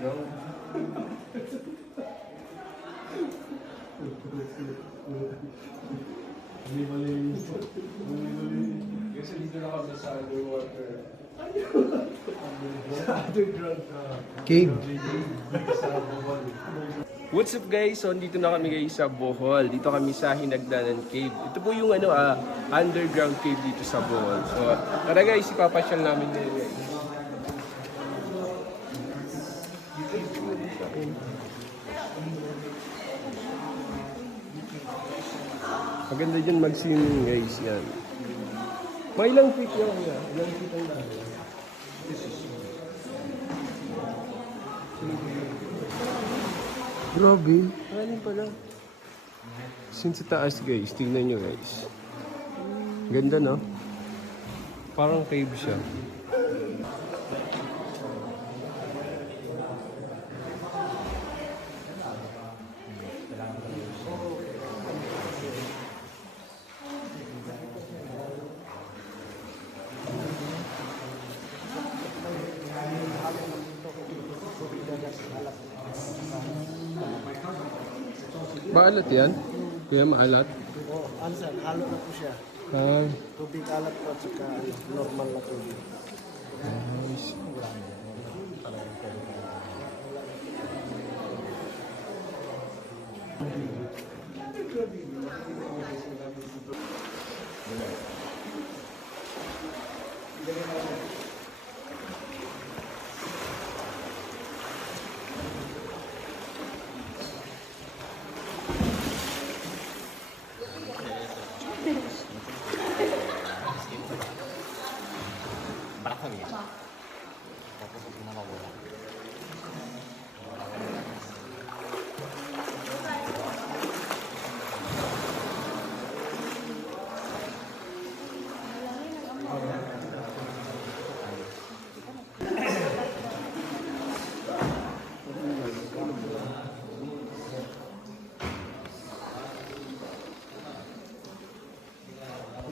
underground. Kasi dito na kami sa underwater. Sa underground Cave. sa Bohol. What's up guys? So, dito na kami guys sa Bohol. Dito kami sa Hinagdanan Cave. Ito po yung underground cave dito sa Bohol. So, tara guys, ipapasyal namin ngayon guys. Maganda dyan mag-swimming guys. Yan. Mga ilang feet yun. Ilang feet ang dami. Grabe. Alin pala? Since sa taas guys, tingnan nyo guys. Ganda no? Parang cave siya. Maalat yan? Kuya, maalat? Oo, ansan, halo na po siya. Ah, Tubig alat po at saka normal na tubig. nice.